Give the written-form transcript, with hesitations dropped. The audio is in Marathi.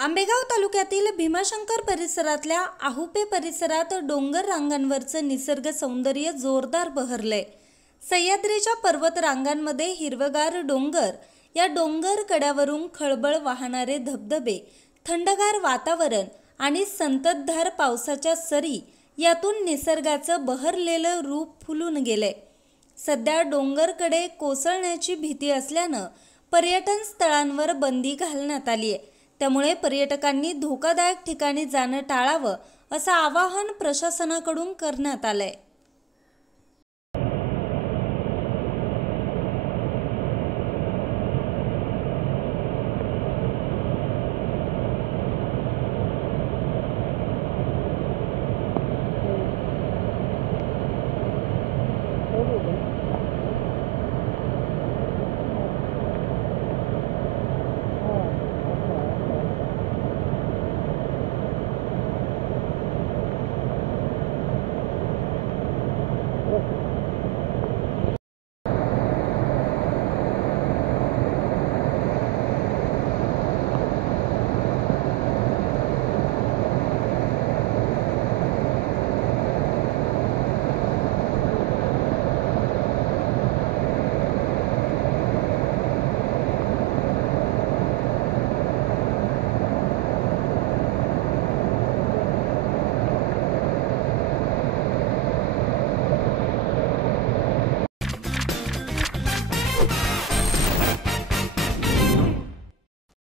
आंबेगाव तालुक्यातील भीमाशंकर परिसरातल्या आहुपे परिसरात डोंगर रांगांवरचं निसर्ग सौंदर्य जोरदार बहरलंय। सह्याद्रीच्या पर्वत रांगांमध्ये हिरवगार डोंगर, या डोंगर कड्यावरून खळबळ वाहणारे धबधबे, थंडगार वातावरण आणि संततधार पावसाच्या सरी यातून निसर्गाचं बहरलेलं रूप फुलून गेलंय। सध्या डोंगरकडे कोसळण्याची भीती असल्यानं पर्यटन स्थळांवर बंदी घालण्यात आली आहे। त्यामुळे पर्यटकांनी धोकादायक ठिकाणी जाणं टाळावं असं आवाहन प्रशासनाकडून करण्यात आलंय।